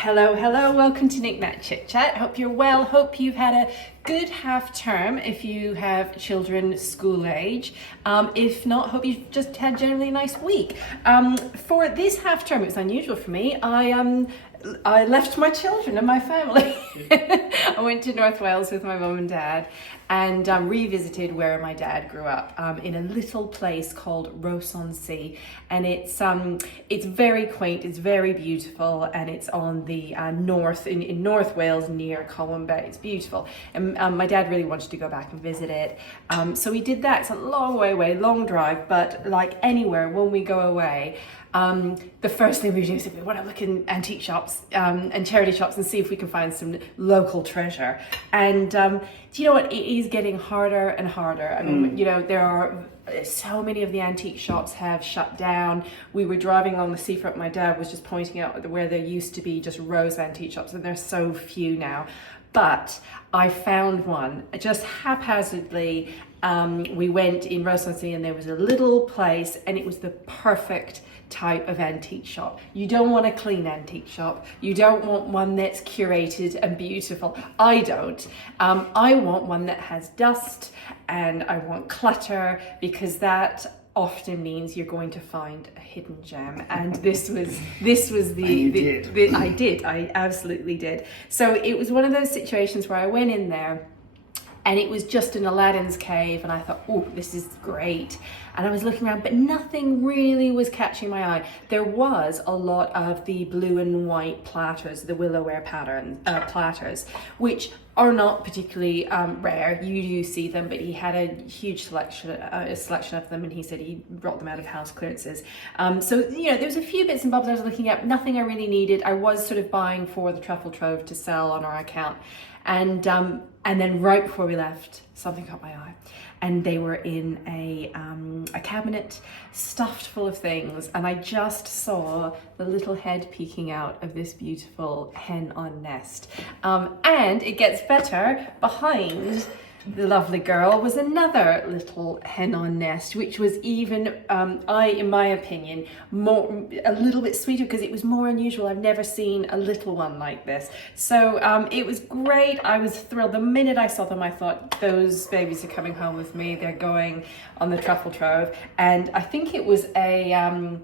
Hello, welcome to Knick Knack Chit Chat. Hope you're well, hope you've had a good half term if you have children school age. If not, hope you've just had generally a nice week. For this half term, it was unusual for me. I left my children and my family. I went to North Wales with my mum and dad and revisited where my dad grew up in a little place called Ross-on-Sea, and it's very quaint, it's very beautiful, and it's on the north in North Wales near Colwyn Bay. It's beautiful, and my dad really wanted to go back and visit it, so we did that. It's a long way away, long drive, but like anywhere when we go away, the first thing we do is we want to look in antique shops and charity shops and see if we can find some local treasure. And do you know what? It is getting harder and harder. I mean, you know, there are so many of the antique shops have shut down. We were driving on the seafront. My dad was just pointing out where there used to be just rows of antique shops, and there's so few now. But I found one just haphazardly. We went in Ross-on-Sea and there was a little place, and it was the perfect type of antique shop. You don't want a clean antique shop. You don't want one that's curated and beautiful. I don't. I want one that has dust, and I want clutter, because that often means you're going to find a hidden gem, and this was I absolutely did. So it was one of those situations where I went in there and it was just an Aladdin's cave, and I thought, oh, this is great. And I was looking around, but nothing really was catching my eye. There was a lot of the blue and white platters, the willowware pattern platters, which are not particularly rare. You do see them, but he had a huge selection of them, and he said he brought them out of house clearances. So, you know, there was a few bits and bobs I was looking at, nothing I really needed. I was sort of buying for the truffle trove to sell on our account. And then right before we left, something caught my eye, and they were in a cabinet stuffed full of things, and I just saw the little head peeking out of this beautiful hen on nest. And it gets better. Behind the lovely girl was another little hen on nest, which was even, in my opinion, a little bit sweeter, because it was more unusual. I've never seen a little one like this. So it was great. I was thrilled. The minute I saw them, I thought, those babies are coming home with me. They're going on the truffle trove. And I think it was a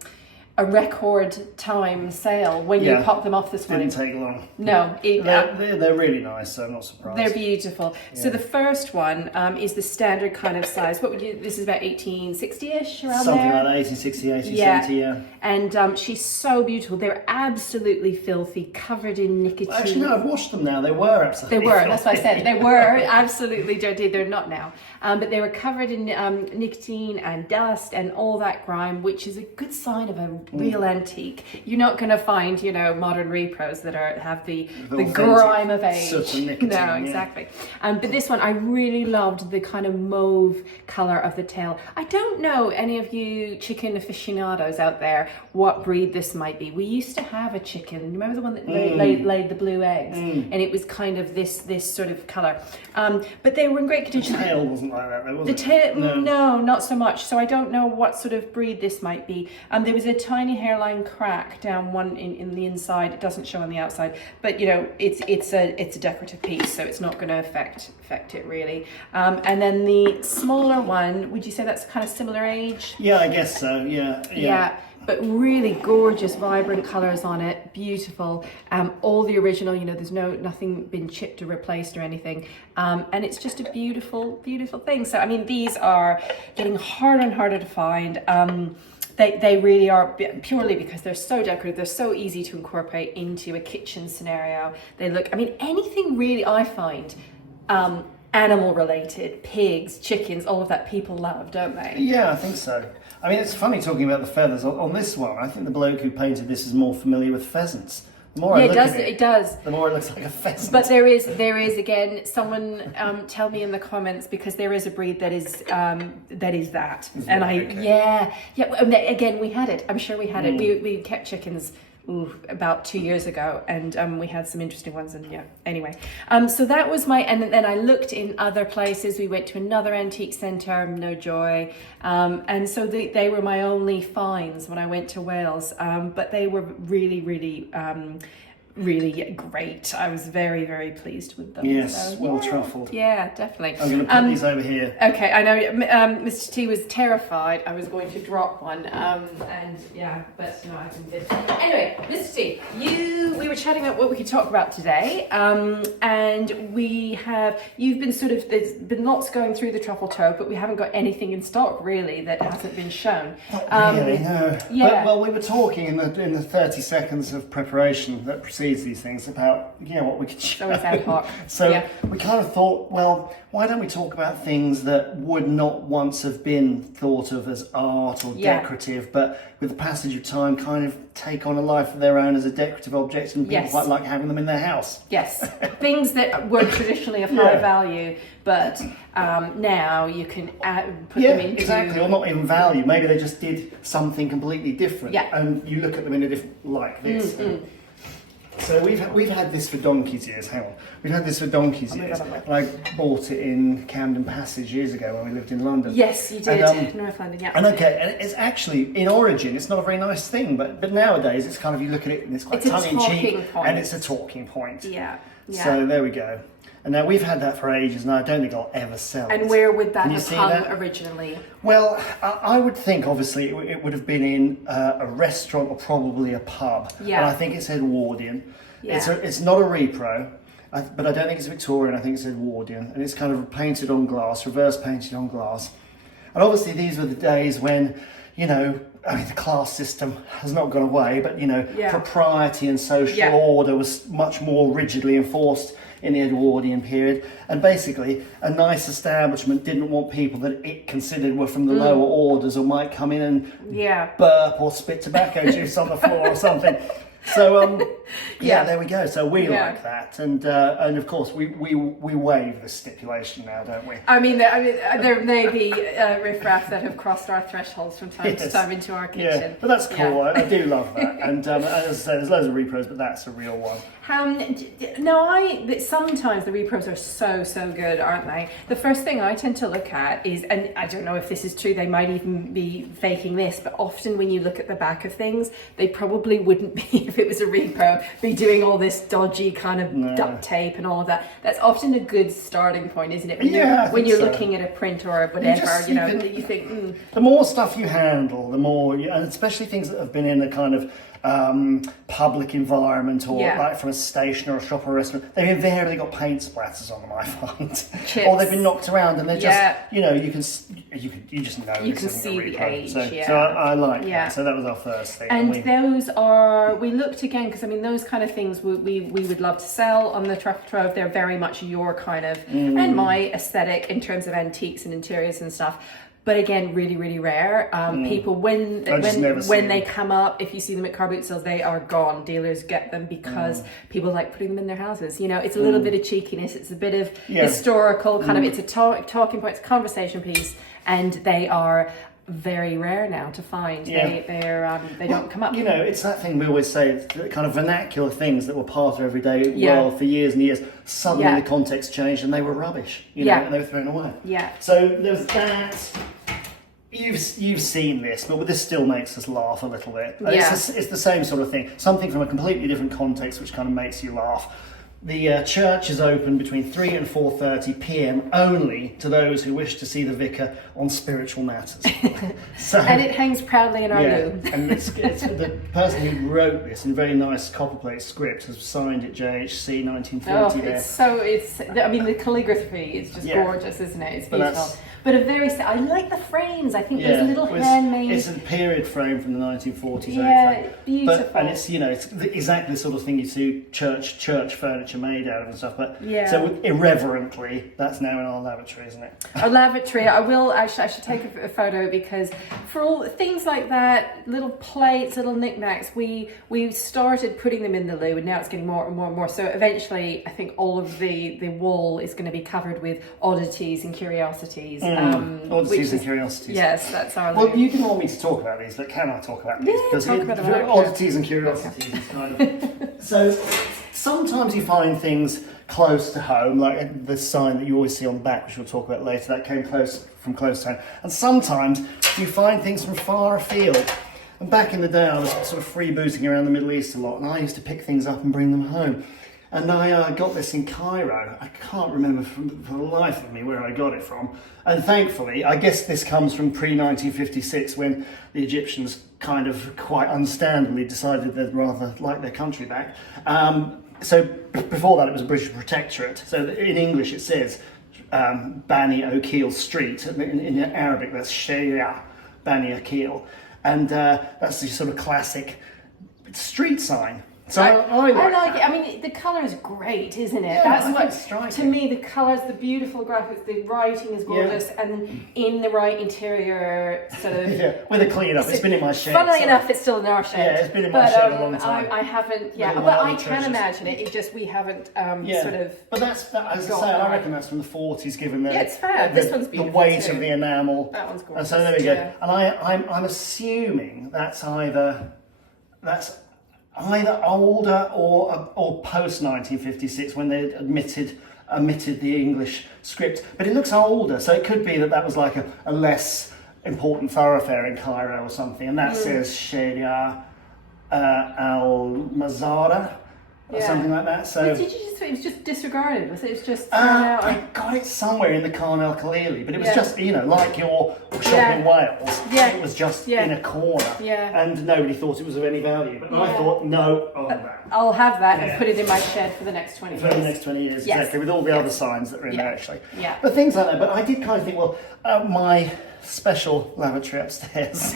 record time sale when you pop them off this morning. Didn't take long. No. They're really nice, so I'm not surprised. They're beautiful. Yeah. So the first one is the standard kind of size. This is about 1860-ish, around something there? like that, 1860, 1870, yeah. And she's so beautiful. They're absolutely filthy, covered in nicotine. Well, actually, no, I've washed them now. They were absolutely filthy. That's what I said. They were absolutely dirty. They're not now. But they were covered in nicotine and dust and all that grime, which is a good sign of a real antique. You're not going to find, you know, modern repros that have the grime of age. Nicotine, no, exactly. But this one, I really loved the kind of mauve color of the tail. I don't know, any of you chicken aficionados out there, what breed this might be. We used to have a chicken. Remember the one that laid the blue eggs, and it was kind of this sort of color. But they were in great condition. The tail wasn't like that, though, was it? No, not so much. So I don't know what sort of breed this might be. There was a tiny hairline crack down one in the inside. It doesn't show on the outside, but you know, it's a decorative piece, so it's not going to affect it really. And then the smaller one, would you say that's kind of similar age? Yeah, I guess so. Yeah. But really gorgeous, vibrant colours on it, beautiful. All the original, you know, there's nothing been chipped or replaced or anything. And it's just a beautiful, beautiful thing. So, I mean, these are getting harder and harder to find. They really are, purely because they're so decorative. They're so easy to incorporate into a kitchen scenario. They look, I mean, anything really I find animal related, pigs, chickens, all of that people love, don't they? Yeah, I think so. I mean, it's funny talking about the feathers. On this one, I think the bloke who painted this is more familiar with pheasants. The more I look at it, it does. The more it looks like a pheasant. But there is again, someone tell me in the comments, because there is a breed that is that. And again, we had it. I'm sure we had it. We kept chickens about 2 years ago, and we had some interesting ones, and anyway, so that was and then I looked in other places. We went to another antique centre, no joy, and so they were my only finds when I went to Wales, but they were really really great. I was very, very pleased with them. Yes, so, well truffled. Yeah, definitely. I'm going to put these over here. Okay, I know Mr. T was terrified I was going to drop one, and yeah, but no, I didn't. Anyway, Mr. T, we were chatting about what we could talk about today, and you've been there's been lots going through the truffle toe, but we haven't got anything in stock really that hasn't been shown. Not really, no. Yeah. But, well, we were talking in the 30 seconds of preparation that precedes these things about what we could show. Always ad hoc. So we kind of thought, well, why don't we talk about things that would not once have been thought of as art or decorative, but with the passage of time kind of take on a life of their own as a decorative object, and people quite like having them in their house. Yes, things that were traditionally of high value, but now you can put them into... exactly, or not even value. Maybe they just did something completely different, and you look at them in a different like this. So we've had this for donkey's years. Hang on, we've had this for donkey's years. And I bought it in Camden Passage years ago when we lived in London. Yes, you did. North London, yeah. And and it's actually in origin, it's not a very nice thing, but nowadays it's kind of, you look at it and it's quite tongue in cheek, and it's a talking point. Yeah. So there we go. And now we've had that for ages, and I don't think I'll ever sell it. And where would that have come originally? Well, I would think, obviously, it would have been in a restaurant or probably a pub. Yeah. And I think it's Edwardian. Yeah. It's not a repro, but I don't think it's Victorian. I think it's Edwardian. And it's kind of painted on glass, reverse painted on glass. And obviously these were the days when, the class system has not gone away, but, propriety and social order was much more rigidly enforced in the Edwardian period, and basically a nice establishment didn't want people that it considered were from the lower orders or might come in and burp or spit tobacco juice on the floor or something. So there we go. So we like that, and of course we waive the stipulation now, don't we? I mean, there may be riffraff that have crossed our thresholds from time to time into our kitchen. Yeah, but that's cool. I do love that, and as I say, there's loads of repros, but that's a real one. Sometimes the repros are so good, aren't they? The first thing I tend to look at is, and I don't know if this is true, they might even be faking this, but often when you look at the back of things, they probably wouldn't be, if it was a repro, be doing all this dodgy kind of duct tape and all of that. That's often a good starting point, isn't it? When you're looking at a print or whatever, you think... The more stuff you handle, the more, and especially things that have been in a kind of public environment, or like from a station or a shop or a restaurant, they've invariably got paint splatters on them, I find. Chips. Or they've been knocked around, and they're just, you just know. You can see the age. So I like that. So that was our first thing. And those are, we looked again, because I mean, those kind of things we would love to sell on the Truffle Trove. They're very much your kind of, and my aesthetic in terms of antiques and interiors and stuff. But again, really, really rare. People, when they come up, if you see them at car boot sales, they are gone. Dealers get them because people like putting them in their houses. It's a little bit of cheekiness. It's a bit of historical kind of. It's a talking point. It's a conversation piece, and they are very rare now to find. They don't come up. It's that thing we always say. It's the kind of vernacular things that were part of everyday world for years and years. Suddenly the context changed, and they were rubbish. And they were thrown away. So there's that. You've seen this, but this still makes us laugh a little bit. It's the same sort of thing. Something from a completely different context, which kind of makes you laugh. The church is open between 3 and 4:30 p.m. only to those who wish to see the vicar on spiritual matters. And it hangs proudly in our loo. And it's the person who wrote this in very nice copperplate script has signed it JHC 1940. I mean, the calligraphy is just gorgeous, isn't it? It's beautiful. But I like the frames. I think there's little handmade. It's a period frame from the 1940s. Yeah, beautiful. And it's it's exactly the sort of thing you see church furniture made out of and stuff. But so irreverently, that's now in our lavatory, isn't it? Our lavatory. I should take a photo, because for all things like that, little plates, little knickknacks, we started putting them in the loo, and now it's getting more and more and more. So eventually, I think all of the wall is going to be covered with oddities and curiosities. Oddities and curiosities. Yes, that's our. Well, you didn't want me to talk about these, but can I talk about these? Because oddities and curiosities is kind of. So sometimes you find things close to home, like the sign that you always see on the back, which we'll talk about later. That came from close to home, and sometimes you find things from far afield. And back in the day, I was sort of freebooting around the Middle East a lot, and I used to pick things up and bring them home. And I got this in Cairo. I can't remember for the life of me where I got it from. And thankfully, I guess this comes from pre-1956, when the Egyptians kind of quite understandably decided they'd rather like their country back. So before that, it was a British protectorate. So in English, it says Bani Okil Street. In Arabic, that's Sharia Bani Okil. And that's the sort of classic street sign. So I like it. I mean, the colour is great, isn't it? Yeah, That's what striking. To me, the colours, the beautiful graphics, the writing is gorgeous, and in the right interior sort of. Yeah, with a clean up. It's been in my shed. Funnily enough, it's still in our shed. Yeah, it's been in my shed a long time. I haven't. Yeah, but I can imagine it. It just we haven't sort of. But as I say, I reckon that's from the 40s, given the it's fair. This one's beautiful. The weight too. of the enamel. That one's gorgeous. And so there we go. And I'm assuming that's either older or post 1956, when they omitted the English script. But it looks older, so it could be that was like a less important thoroughfare in Cairo or something, and that says Sharia al-Mazara or something like that. So but did you just? It was just disregarded. Was it? It was just. I got it somewhere in the Khan el Khalili, but it was just like your shop in Wales. Yeah. It was just in a corner, and nobody thought it was of any value. But I thought, no, I'll have that and put it in my shed for the next 20 years. For the next 20 years, exactly, with all the other signs that are in there actually. Yeah. But things like that. But I did kind of think, well, my special lavatory upstairs,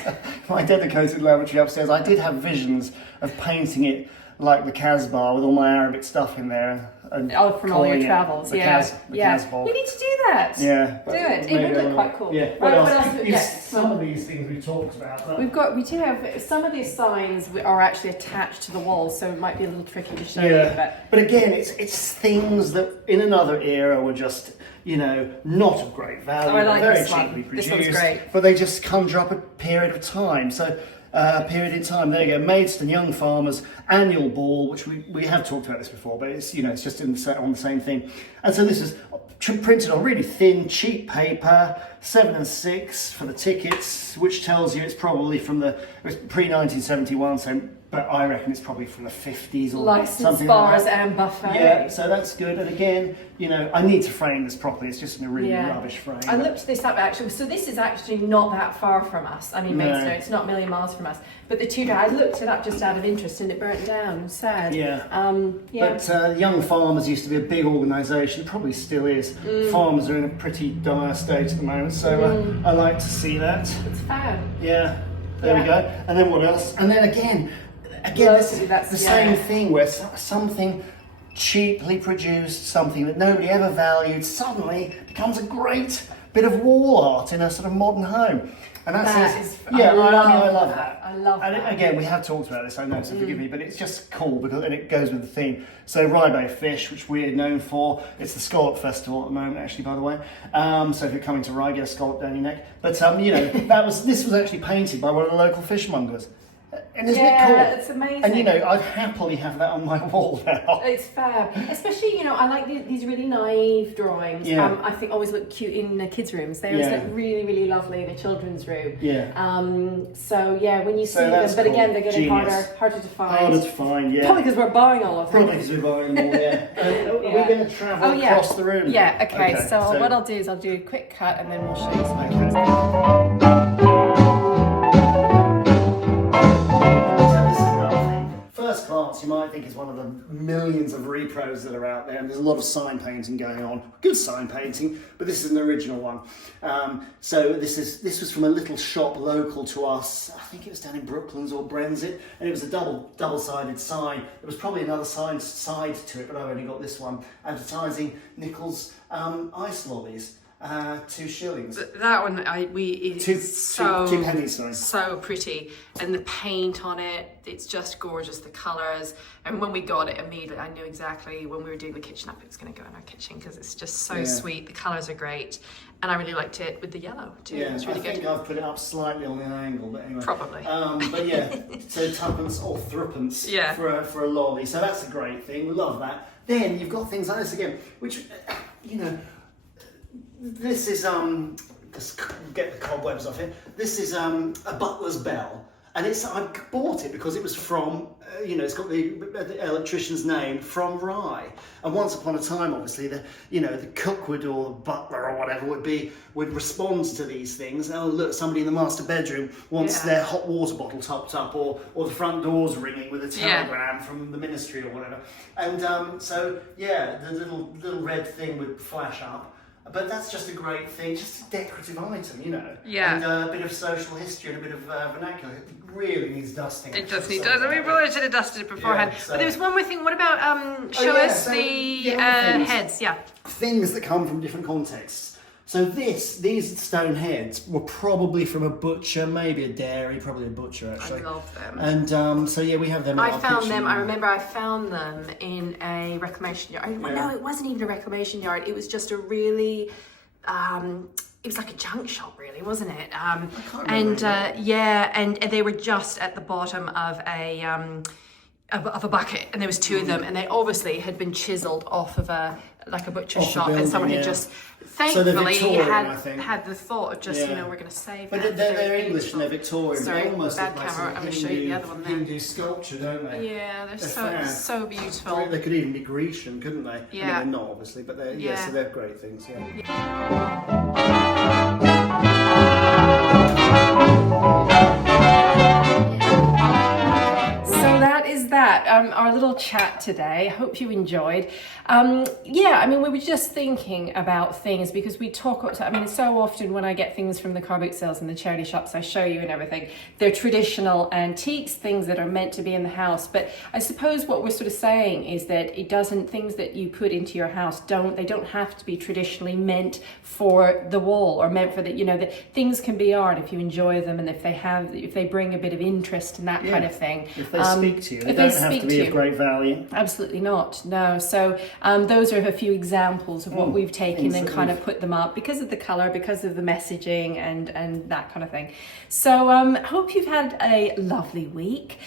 my dedicated lavatory upstairs, I did have visions of painting it like the Casbah with all my Arabic stuff in there. And from all your travels, Casbah. We need to do that. Yeah. Do it. It would look quite cool. Yeah. Right, what else? Some of these things we've talked about. We do have some of these signs are actually attached to the walls, so it might be a little tricky to show you. But again, it's things that in another era were just not of great value. I like very this one. cheaply produced. This one's great. But they just conjure up a period of time. So. Period in time. There you go. Maidstone Young Farmers Annual Ball, which we have talked about this before, but it's it's just on the same thing. And so this is printed on really thin, cheap paper, 7 and 6 for the tickets, which tells you it's probably from pre-1971. So, but I reckon it's probably from the 50s or licensed something bars like that. and buffet. Yeah, so that's good. And again, I need to frame this properly. It's just in a really rubbish frame. I looked this up actually. So this is actually not that far from us. I mean, Maidstone, it's not a million miles from us. But the Tudor, I looked it up just out of interest, and it burnt down. It was sad. Yeah. But Young Farmers used to be a big organisation. Probably still is. Farmers are in a pretty dire state at the moment, so I like to see that. It's fab. Yeah. There we go. And then what else? And then again, this is the same thing where something cheaply produced, something that nobody ever valued, suddenly becomes a great bit of wall art in a sort of modern home. And I love that. I love that. And again, we have talked about this, I know, so forgive me, but it's just cool and it goes with the theme. So Ryebay fish, which we're known for, it's the Scallop Festival at the moment, actually, by the way. So if you're coming to Rye, get a scallop down your neck. But this was actually painted by one of the local fishmongers. And isn't it cool? It's amazing. And I'd happily have that on my wall now. It's fab. Especially, I like these really naive drawings. Yeah. I think always look cute in kids' rooms. They always look really, really lovely in a children's room. Yeah. When you see them, but again, they're getting harder to find. Harder to find, yeah. Probably because we're buying all of them. Probably because we're buying more, yeah. Are we going to travel across the room? Yeah, okay. So what I'll do is I'll do a quick cut and then we'll show you some. Okay. First glance, you might think it's one of the millions of repros that are out there, and there's a lot of sign painting going on. Good sign painting, but this is an original one. So this was from a little shop local to us. I think it was down in Brooklands or Brenzett, and it was a double-sided sign. There was probably another side to it, but I've only got this one, advertising Nichols ice lollies. 2 shillings. That one, two pennies, sorry. So pretty, and the paint on it, it's just gorgeous. The colours, and when we got it immediately, I knew exactly when we were doing the kitchen up, it was going to go in our kitchen because it's just so sweet. The colours are great, and I really liked it with the yellow too. Yeah, it's really good. I think I've put it up slightly on an angle, but anyway. Probably. But yeah, so 2pence or 3pence for a lolly. So that's a great thing. We love that. Then you've got things like this again, which This is just get the cobwebs off it. This is a butler's bell, And I bought it because it was from, it's got the electrician's name, from Rye. And once upon a time, obviously, the cook or the butler or whatever would respond to these things. Oh, look, somebody in the master bedroom wants their hot water bottle topped up, or the front door's ringing with a telegram from the ministry or whatever. And the little red thing would flash up. But that's just a great thing, just a decorative item, Yeah. And a bit of social history and a bit of vernacular. It really needs dusting. It does need dusting. We probably should have dusted it beforehand. Yeah, so. But there was one more thing. What about show us the heads? Yeah. Things that come from different contexts. So these stone heads were probably from a butcher, maybe a dairy, probably a butcher actually. I love them. And we have them. I found them. I remember I found them in a reclamation yard. No, it wasn't even a reclamation yard. It was just a really. It was like a junk shop, really, wasn't it? I can't remember. And they were just at the bottom of a bucket, and there was two of them, and they obviously had been chiseled off of a butcher's shop, building, and someone had just thankfully had the thought of just we're going to save. But they're English and they're Victorian. Sorry, they almost bad look like camera. I'm going to show you the other one there. Hindu sculpture, don't they? Yeah, they're so beautiful. They could even be Grecian, couldn't they? Yeah. I mean, they're not obviously, but so they're great things. Our little chat today. Hope you enjoyed. We were just thinking about things because we talk. So often when I get things from the car boot sales and the charity shops, I show you and everything. They're traditional antiques, things that are meant to be in the house. But I suppose what we're sort of saying is that things that you put into your house don't have to be traditionally meant for the wall or meant for that things can be art if you enjoy them and if they bring a bit of interest in that kind of thing. If they speak to you, they don't have to be of great value. Absolutely not. No. So those are a few examples of what we've taken and kind of put them up because of the colour, because of the messaging and that kind of thing. So hope you've had a lovely week.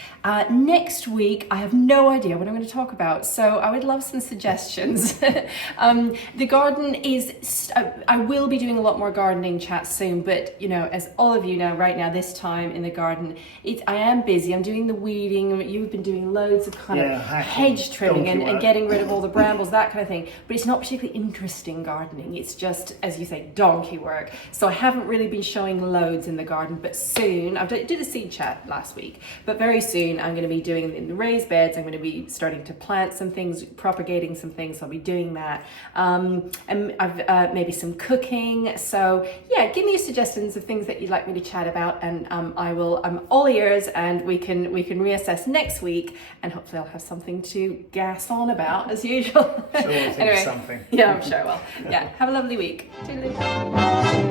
Next week, I have no idea what I'm going to talk about. So I would love some suggestions. The garden is, I will be doing a lot more gardening chats soon, but as all of you know right now, this time in the garden, I am busy. I'm doing the weeding. You've been doing loads of kind of hedge trimming and getting rid of all the brambles, that kind of thing. But it's not particularly interesting gardening. It's just, as you say, donkey work. So I haven't really been showing loads in the garden, but soon, I did a seed chat last week, but very soon I'm going to be doing in the raised beds. I'm going to be starting to plant some things, propagating some things. So I'll be doing that. And I've maybe some cooking. So yeah, give me suggestions of things that you'd like me to chat about, and I'm all ears, and we can reassess next week, and hopefully I'll have something to gas on about as usual. Sure, we'll think of something. Yeah, I'm sure I will. Yeah, have a lovely week. Toodaloo.